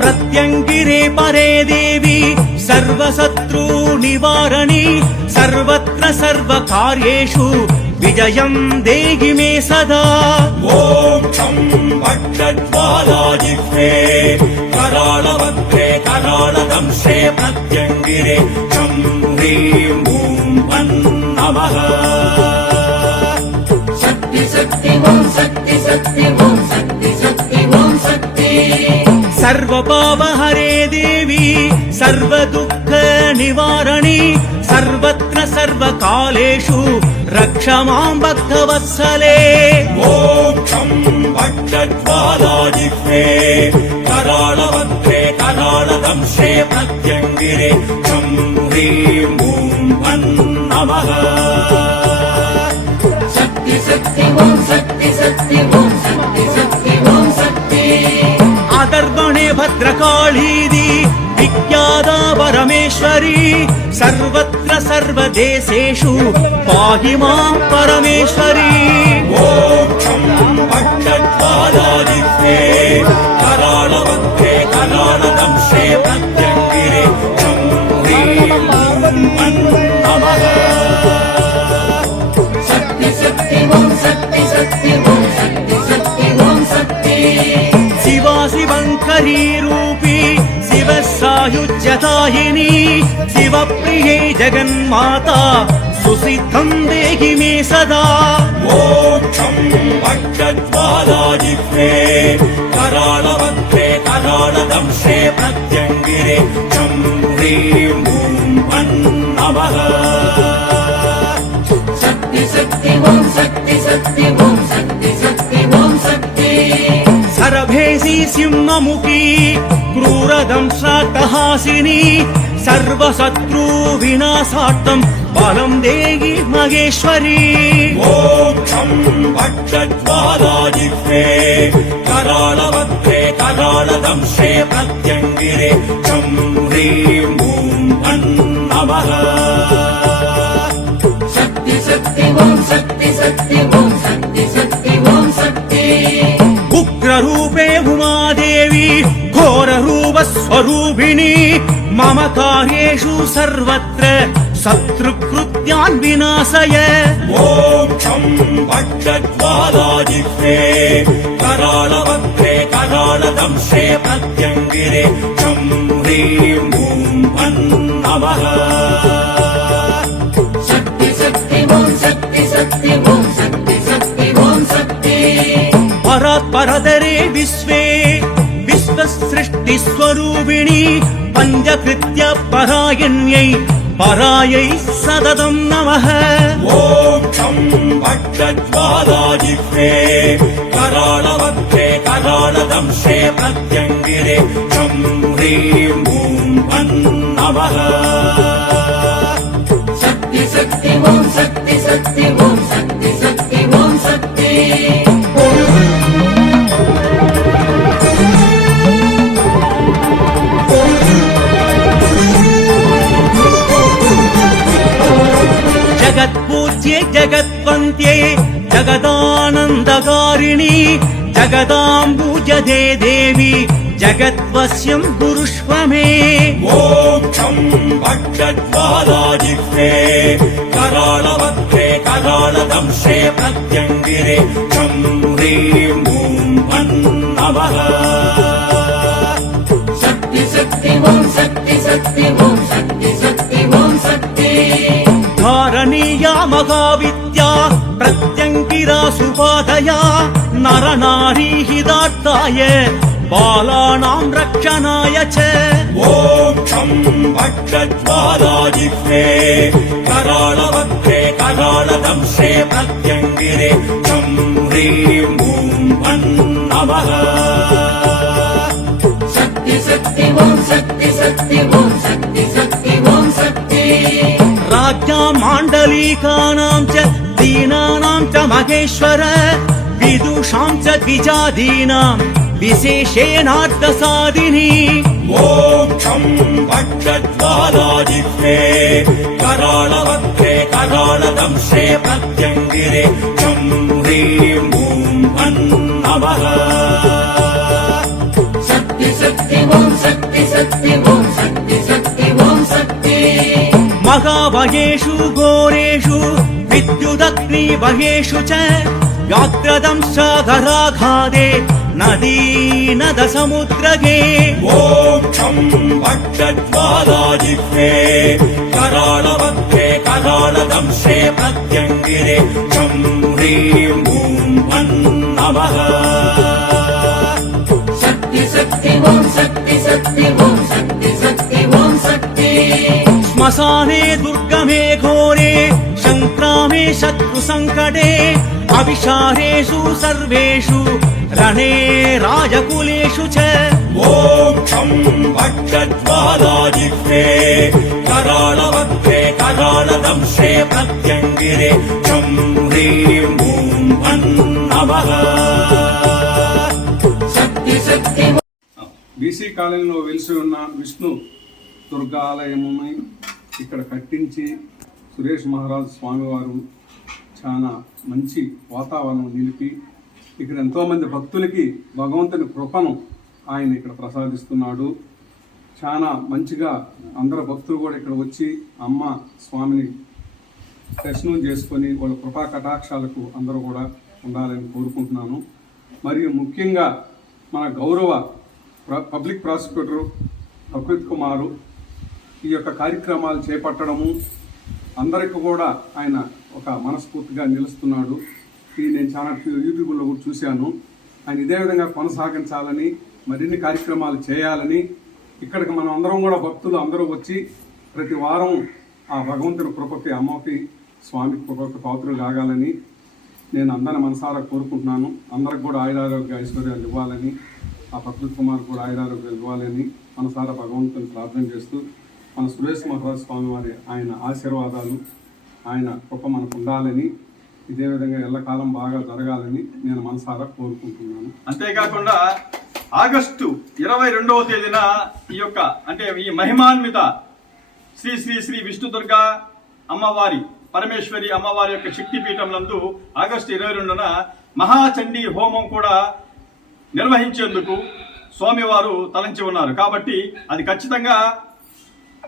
ప్రత్యంగిరే పరే దేవి సర్వశత్రు నివారణి సర్వత్ర సర్వకార్యేషు విజయం దేహి మే సదా. మోక్షం వక్షజ్వాలాజిహ్వే కరాళవంత్రే కరాళదంశే ప్రత్యంగిరే క్షం ஹரீம் ஓம் நமக சக்தி சக்தி ஓம் சக்தி சக்தி ஓம் சக்தி சக்தி ஓம் சக்தி. சர்வபாவ ஹரே தேவி சர்வ துக்க நிவாரணி சர்வத்ர சர்வ காலேஷு ரக்ஷமாம் பக்தவத்சலே. மோக்ஷம் பக்ஷத்வாதாஜிஹ்வே கராளவத் ॐ श्रेयमध्यङ्गिरे चं ह्रीं ॐ नमः शक्ति शक्ति ॐ शक्ति शक्ति ॐ शक्ति शक्ति ॐ शक्ति आदर्गणे भद्रकाळीदि विख्याता परमेश्वरी सर्वत्र सर्वदेशेषु पाहि मां परमेश्वरी प्रिये जगन्माता सुसिद्धं देहि मे सदा मोक्षं वक्षद्वादाजिह्वे करालवक्त्रे करालदंशे प्रत्यङ्गिरे चं ह्रीं ॐ नमः शक्ति शक्ति ॐ शक्ति शक्ति ॐ शक्ति शक्ति ॐ शक्ति सरभेसी सिंहमुखी क्रूरदंशातहासिनी சர்வசத்ரு விநாசாட்டம் பலம் தேகி மகேஸ்வரி. மோட்சம் பட்சத்வாதாதிப்பே கராளவத்ரே கராளதம் ஸ்ரே பிரத்யங்கிரே. சம் ஹ்ரீம் ஓம் அன் நமஹ. சக்தி சக்தி ஓம் சக்தி சக்தி ஓம் स्वरूपिणी मम कार्येषु सर्वत्र शत्रुकृत्यान् विनाशय मोक्षम् पक्षद्वादाजिह्वे करालवक्त्रे करालदंशे प्रत्यङ्गिरे क्षं ह्रीं ॐ फन् नमः शक्ति शक्ति ॐ शक्ति शक्ति ॐ शक्ति शक्ति ॐ शक्ति परात्परदरे विश्वे சிருஷ்டிஸ்வரூபிணி பஞ்சகிருத்திய பராயண்யை பராயை சததம் நமக. மோட்சம் பட்சத்வாதாஜிப்பே கராளவத்தே கராளதம்சே பிரத்யங்கிரே சம் ஹ்ரீம் பூம் நமக. जगदाम्बुजदे देवी जगत्वस्यं गुरुष्व मे मोक्षं भक्षद्वादाजिह्वे करालवक्त्रे करालदंशे प्रत्यङ्गिरे चं ह्रीं ॐ नमः शक्ति शक्ति ॐ शक्ति शक्ति ॐ शक्ति शक्ति ॐ शक्ति धारणीया महाविद्या प्रत्यङ्गिरा सुपादया ನರನಾರಿ ಹಿದಾರ್ಥಾಯ ಬಾಲಾನಾಂ ರಕ್ಷಣಾಯ ಚ ಓಂ ಕ್ಷಂ ಭಕ್ಷಜ್ವಾಲಾಜಿಹ್ವೇ ಕರಾಳವಕ್ರೇ ಕರಾಳದಂಶೇ ಪ್ರತ್ಯಂಗಿರೆ ಕ್ಷಂ ಹ್ರೀಂ ಹೂಂ ಪನ್ ನಮಃ ಶಕ್ತಿ ಶಕ್ತಿ ಓಂ ಶಕ್ತಿ ಶಕ್ತಿ ಓಂ ಶಕ್ತಿ ಶಕ್ತಿ ಓಂ ಶಕ್ತಿ ರಾಜ್ಞಾಂ ಮಾಂಡಲೀಕಾನಾಂ ಚ ದೀನಾನಾಂ ಚ ಮಹೇಶ್ವರ विदुषां च द्विजादीनां विशेषेणार्थसाधिनी मोक्षम् वक्षज्वालाजिह्वे कराळवक्त्रे कराळदंशे प्रत्यङ्गिरे चं ह्रीं ॐ नमः शक्ति शक्ति ॐ शक्ति शक्ति ॐ शक्ति शक्ति ॐ शक्ति महाभयेषु घोरेषु विद्युदग्निभयेषु च व्याघ्रदंशाघराघादे नदीनदसमुद्रगे मोक्षम् वक्षज्वालाजिह्वे कराळवक्त्रे कराळदंशे प्रत्यङ्गिरे चं ह्रीं ॐ नमः शक्ति शक्ति ॐ शक्ति शक्ति ॐ शक्ति शक्ति ॐ शक्ति శ్మశానే దుర్గమే ఘోరే శంక్రామే శత్రుసంకటే అవిశారేషు సర్వేషు రణే రాజకులేషు చ మోక్షం వక్షజ్వాలాజిహ్వే కరాళవక్త్రే కరాళదంశే ప్రత్యంగిరే చం హ్రీం భూం అన్నమః శక్తి శక్తి. బీసీ కాలంలో వెలిసి ఉన్న విష్ణు దుర్గాలయమునై ఇక్కడ కట్టించి సురేష్ మహారాజ్ స్వామివారు చాలా మంచి వాతావరణం నిలిపి ఇక్కడ ఎంతోమంది భక్తులకి భగవంతుని కృపను ఆయన ఇక్కడ ప్రసాదిస్తున్నాడు. చాలా మంచిగా అందరు భక్తులు కూడా ఇక్కడ వచ్చి అమ్మ స్వామిని దర్శనం చేసుకొని వాళ్ళ కృపా కటాక్షాలకు అందరూ కూడా ఉండాలని కోరుకుంటున్నాను. మరియు ముఖ్యంగా మన గౌరవ ప్ర- పబ్లిక్ ప్రాసిక్యూటర్ ప్రకృతి కుమారు ఈ యొక్క కార్యక్రమాలు చేపట్టడము అందరికి కూడా ఆయన ఒక మనస్ఫూర్తిగా నిలుస్తున్నాడు. ఇది నేను చాలా యూట్యూబ్లో కూడా చూశాను. ఆయన ఇదే విధంగా కొనసాగించాలని మరిన్ని కార్యక్రమాలు చేయాలని ఇక్కడికి మనం అందరం కూడా భక్తులు అందరూ వచ్చి ప్రతి వారం ఆ భగవంతుని కృపకి అమ్మకి స్వామి కృపకి పాత్రలు కాగాలని నేను అందరిని మనసారా కోరుకుంటున్నాను. అందరికి కూడా ఆయురారోగ్య ఐశ్వర్యాలు ఇవ్వాలని ఆ భక్తుల కుమార్ కూడా ఆయురారోగ్యాలు ఇవ్వాలని మనసారా భగవంతుని ప్రార్థన చేస్తూ మన సురేష్ మహారాజ్ స్వామి వారి ఆయన ఆశీర్వాదాలు ఆయన కృప మనకు ఉండాలని ఇదే విధంగా ఎల్లకాలం బాగా జరగాలని నేను మనసారా కోరుకుంటున్నాను. అంతేకాకుండా ఆగస్టు ఇరవై రెండవ తేదీన ఈ యొక్క అంటే ఈ మహిమాన్విత శ్రీ శ్రీ శ్రీ విష్ణుదుర్గ అమ్మవారి పరమేశ్వరి అమ్మవారి యొక్క శక్తిపీఠం నందు ఆగస్టు ఇరవై రెండున మహాచండీ హోమం కూడా నిర్వహించేందుకు స్వామివారు తలంచి ఉన్నారు. కాబట్టి అది ఖచ్చితంగా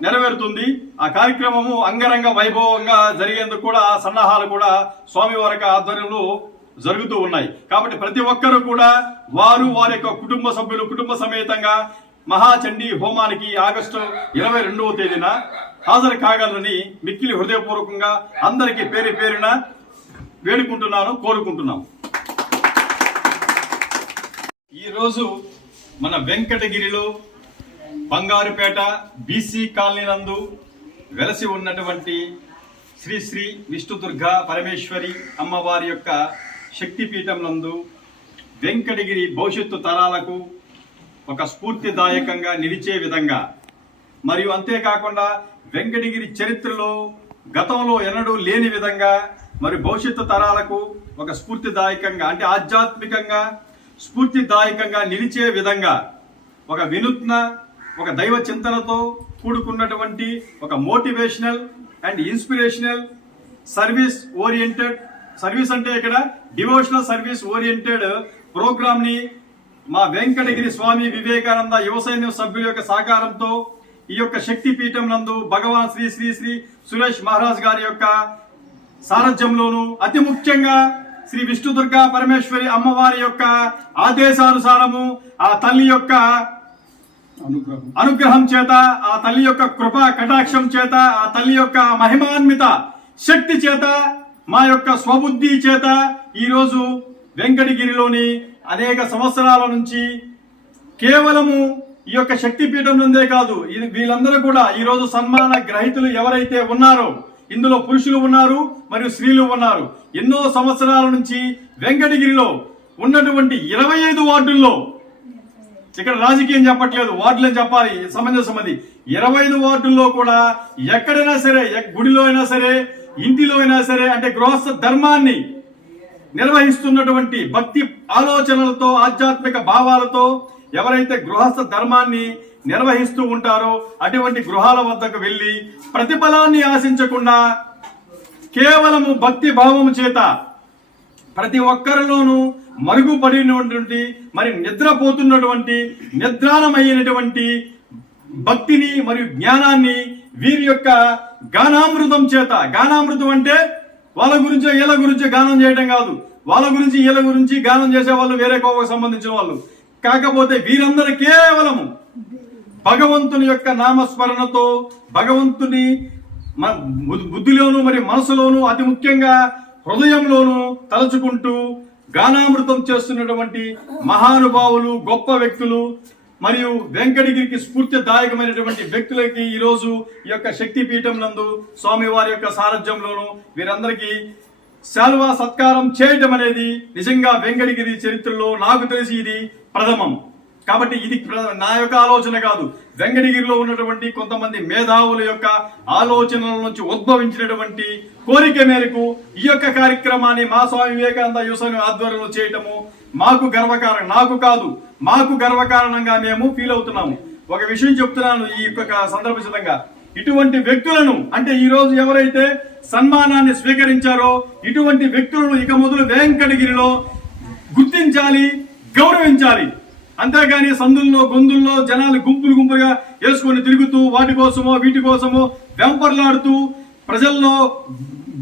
నెరవేరుతుంది. ఆ కార్యక్రమము అంగరంగ వైభవంగా జరిగేందుకు కూడా సన్నాహాలు కూడా స్వామివారి ఆధ్వర్యంలో జరుగుతూ ఉన్నాయి. కాబట్టి ప్రతి ఒక్కరూ కూడా వారు వారి యొక్క కుటుంబ సభ్యులు కుటుంబ సమేతంగా మహాచండీ హోమానికి ఆగస్టు ఇరవై రెండవ తేదీన హాజరు కాగలరని మిక్కిలి హృదయపూర్వకంగా అందరికీ పేరు పేరున వేడుకుంటున్నాను కోరుకుంటున్నాం ఈరోజు మన వెంకటగిరిలో బంగారుపేట బీసీ కాలనీ నందు వెలసి ఉన్నటువంటి శ్రీ శ్రీ విష్ణుదుర్గ పరమేశ్వరి అమ్మవారి యొక్క శక్తిపీఠం నందు వెంకటగిరి భవిష్యత్తు తరాలకు ఒక స్ఫూర్తిదాయకంగా నిలిచే విధంగా. మరియు అంతేకాకుండా వెంకటగిరి చరిత్రలో గతంలో ఎన్నడూ లేని విధంగా మరి భవిష్యత్తు తరాలకు ఒక స్ఫూర్తిదాయకంగా అంటే ఆధ్యాత్మికంగా స్ఫూర్తిదాయకంగా నిలిచే విధంగా ఒక వినూత్న ఒక దైవ చింతనతో కూడుకున్నటువంటి ఒక motivational and inspirational service oriented service అంటే ఇక్కడ డివోషనల్ సర్వీస్ ఓరియంటెడ్ ప్రోగ్రామ్ని మా వెంకటగిరి స్వామి వివేకానంద యువ సైన్యం సభ్యుల యొక్క సహకారంతో ఈ యొక్క శక్తి పీఠం నందు భగవాన్ శ్రీ శ్రీ శ్రీ సురేష్ మహారాజ్ గారి యొక్క సారథ్యంలోను అతి ముఖ్యంగా శ్రీ విష్ణుదుర్గ పరమేశ్వరి అమ్మవారి యొక్క ఆదేశానుసారము ఆ తల్లి యొక్క అనుగ్రహం. అనుగ్రహం చేత ఆ తల్లి యొక్క కృప కటాక్షం చేత ఆ తల్లి యొక్క మహిమాన్విత శక్తి చేత మా యొక్క స్వబుద్ధి చేత ఈరోజు వెంకటగిరిలోని అనేక సంవత్సరాల నుంచి కేవలము ఈ యొక్క శక్తిపీఠం నుందే నుండే కాదు ఇది వీళ్ళందరూ కూడా ఈ రోజు సన్మాన గ్రహీతులు ఎవరైతే ఉన్నారో ఇందులో పురుషులు ఉన్నారు మరియు స్త్రీలు ఉన్నారు. ఎన్నో సంవత్సరాల నుంచి వెంకటగిరిలో ఉన్నటువంటి ఇరవై ఐదు వార్డుల్లో ఇక్కడ రాజకీయం చెప్పట్లేదు వార్డులే చెప్పాలి సమంజసం అది ఇరవై ఐదు వార్డుల్లో కూడా ఎక్కడైనా సరే ఎక్- గుడిలో అయినా సరే ఇంటిలో అయినా సరే అంటే గృహస్థ ధర్మాన్ని నిర్వహిస్తున్నటువంటి భక్తి ఆలోచనలతో ఆధ్యాత్మిక భావాలతో ఎవరైతే గృహస్థ ధర్మాన్ని నిర్వహిస్తూ ఉంటారో అటువంటి గృహాల వద్దకు వెళ్ళి ప్రతిఫలాన్ని ఆశించకుండా కేవలము భక్తి భావము చేత ప్రతి ఒక్కరిలోనూ మరుగుపడినటువంటి మరి నిద్రపోతున్నటువంటి నిద్రాణమైనటువంటి భక్తిని మరియు జ్ఞానాన్ని వీరి యొక్క గానామృతం చేత గానామృతం అంటే వాళ్ళ గురించి వీళ్ళ గురించి గానం చేయడం కాదు. వాళ్ళ గురించి వీళ్ళ గురించి గానం చేసే వాళ్ళు వేరే కోవకు సంబంధించిన వాళ్ళు. కాకపోతే వీరందరూ కేవలము భగవంతుని యొక్క నామస్మరణతో భగవంతుని బుద్ధిలోను మరి మనసులోను అతి ముఖ్యంగా హృదయంలోనూ తలుచుకుంటూ గానామృతం చేస్తున్నటువంటి మహానుభావులు గొప్ప వ్యక్తులు మరియు వెంకటగిరికి స్ఫూర్తిదాయకమైనటువంటి వ్యక్తులకి ఈరోజు ఈ యొక్క శక్తిపీఠం నందు స్వామి వారి యొక్క సారథ్యంలోను వీరందరికీ శాలువా సత్కారం చేయటం అనేది నిజంగా వెంకటగిరి చరిత్రలో నాకు తెలిసి ఇది ప్రథమం. కాబట్టి ఇది ప్ర- నా యొక్క ఆలోచన కాదు. వెంకటగిరిలో ఉన్నటువంటి కొంతమంది మేధావుల యొక్క ఆలోచనల నుంచి ఉద్భవించినటువంటి కోరిక మేరకు ఈ యొక్క కార్యక్రమాన్ని మా స్వామి వివేకానంద యువసంఘ ఆధ్వర్యంలో చేయటము మాకు గర్వకారణం. నాకు కాదు మాకు గర్వకారణంగా మేము ఫీల్ అవుతున్నాము. ఒక విషయం చెప్తున్నాను ఈ యొక్క సందర్భంగా ఇటువంటి వ్యక్తులను అంటే ఈ రోజు ఎవరైతే సన్మానాన్ని స్వీకరించారో ఇటువంటి వ్యక్తులను ఇక మొదలు వెంకటగిరిలో గుర్తించాలి గౌరవించాలి. అంతేగాని సందుల్లో గొంతుల్లో జనాలు గుంపులు గుంపులుగా వేసుకొని తిరుగుతూ వాటి కోసమో వీటి కోసమో వెంపర్లాడుతూ ప్రజల్లో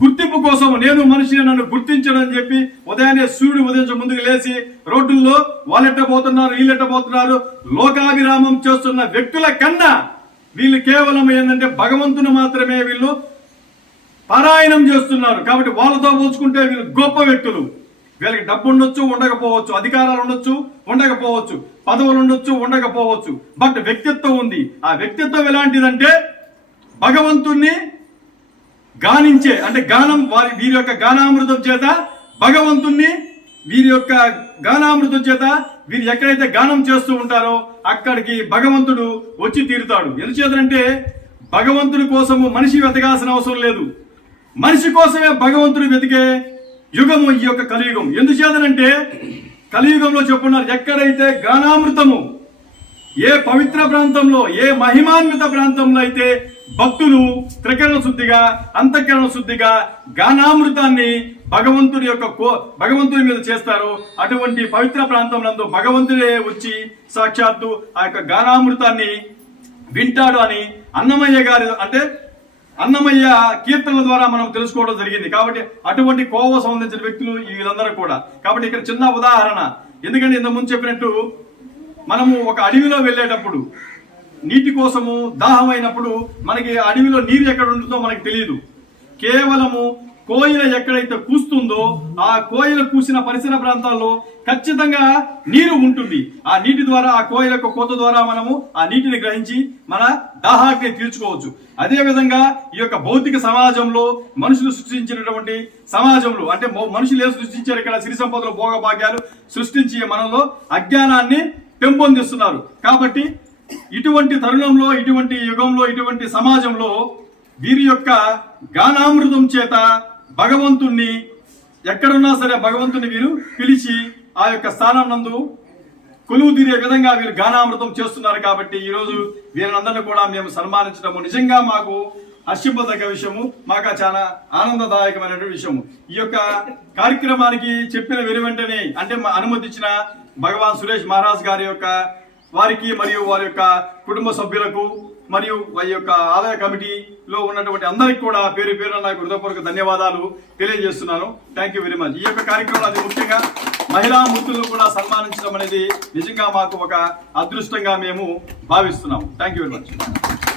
గుర్తింపు కోసం నేను మనిషిని నన్ను గుర్తించడం అని చెప్పి ఉదయాన్నే సూర్యుడు ఉదయించే ముందుకు లేచి రోడ్డుల్లో వాళ్ళెట్ట పోతున్నారు లోకాభిరామం చేస్తున్న వ్యక్తుల కన్నా వీళ్ళు కేవలం ఏంటంటే భగవంతుని మాత్రమే వీళ్ళు పారాయణం చేస్తున్నారు. కాబట్టి వాళ్ళతో పోల్చుకుంటే వీళ్ళు గొప్ప వ్యక్తులు. వీళ్ళకి డబ్బు ఉండొచ్చు ఉండకపోవచ్చు అధికారాలు ఉండొచ్చు ఉండకపోవచ్చు పదవులు ఉండొచ్చు ఉండకపోవచ్చు. బట్ వ్యక్తిత్వం ఉంది. ఆ వ్యక్తిత్వం ఎలాంటిదంటే భగవంతుణ్ణి గానించే అంటే గానం వారి వీరి యొక్క గానామృతం చేత భగవంతుణ్ణి వీరి యొక్క గానామృతం చేత వీరు ఎక్కడైతే గానం చేస్తూ ఉంటారో అక్కడికి భగవంతుడు వచ్చి తీరుతాడు. ఎందుచేతంటే భగవంతుడి కోసము మనిషి వెతకాల్సిన అవసరం లేదు. మనిషి కోసమే భగవంతుడు వెతికే యుగము ఈ యొక్క కలియుగం. ఎందుచేతనంటే కలియుగంలో చెప్పున్నారు ఎక్కడైతే గానామృతము ఏ పవిత్ర ప్రాంతంలో ఏ మహిమాన్విత ప్రాంతంలో అయితే భక్తులు త్రికరణ శుద్ధిగా అంతఃకరణ శుద్ధిగా గానామృతాన్ని భగవంతుడి యొక్క కో భగవంతుడి మీద చేస్తారు అటువంటి పవిత్ర ప్రాంతం నందు భగవంతుడే వచ్చి సాక్షాత్తు ఆ యొక్క గానామృతాన్ని వింటాడు అని అన్నమయ్య గారి అంటే అన్నమయ్య కీర్తనల ద్వారా మనం తెలుసుకోవడం జరిగింది. కాబట్టి అటువంటి కోవ సంబంధించిన వ్యక్తులు వీళ్ళందరూ కూడా. కాబట్టి ఇక్కడ చిన్న ఉదాహరణ. ఎందుకంటే ఇంత ముందు చెప్పినట్టు మనము ఒక అడవిలో వెళ్ళేటప్పుడు నీటి కోసము దాహమైనప్పుడు మనకి అడవిలో నీరు ఎక్కడ ఉంటుందో మనకు తెలియదు కేవలము కోయిల ఎక్కడైతే కూస్తుందో ఆ కోయిల కూసిన పరిసర ప్రాంతాల్లో ఖచ్చితంగా నీరు ఉంటుంది. ఆ నీటి ద్వారా ఆ కోయిల యొక్క కోత ద్వారా మనము ఆ నీటిని గ్రహించి మన దాహాగ్ని తీర్చుకోవచ్చు. అదేవిధంగా ఈ యొక్క భౌతిక సమాజంలో మనుషులు సృష్టించినటువంటి సమాజంలో అంటే మనుషులు ఏం సృష్టించారు ఇక్కడ? సిరి సంపదలు భోగభాగ్యాలు సృష్టించి మనలో అజ్ఞానాన్ని పెంపొందిస్తున్నారు. కాబట్టి ఇటువంటి తరుణంలో ఇటువంటి యుగంలో ఇటువంటి సమాజంలో వీరి యొక్క గానామృతం చేత భగవంతుణ్ణి ఎక్కడున్నా సరే భగవంతుని వీరు పిలిచి ఆ యొక్క స్థానం నందు కొలువు తీరే విధంగా వీరు గానామృతం చేస్తున్నారు కాబట్టి ఈరోజు రోజు వీరినందరినీ కూడా మేము సన్మానించడము. నిజంగా మాకు హర్షింపదగ్గ విషయము మాకు చాలా ఆనందదాయకమైనటువంటి విషయము. ఈ యొక్క కార్యక్రమానికి చెప్పిన వెను వెంటనే అంటే మా అనుమతించిన భగవాన్ సురేష్ మహారాజ్ గారి యొక్క వారికి మరియు వారి యొక్క కుటుంబ సభ్యులకు మరియు వారి యొక్క ఆదాయ కమిటీలో ఉన్నటువంటి అందరికి కూడా పేరు పేరు నాకు హృదయపూర్వక ధన్యవాదాలు తెలియజేస్తున్నాను. థ్యాంక్ యూ వెరీ మచ్ ఈ యొక్క కార్యక్రమంలో అది ముఖ్యంగా మహిళా మూర్తులను కూడా సన్మానించడం అనేది నిజంగా మాకు ఒక అదృష్టంగా మేము భావిస్తున్నాం థ్యాంక్ యూ వెరీ మచ్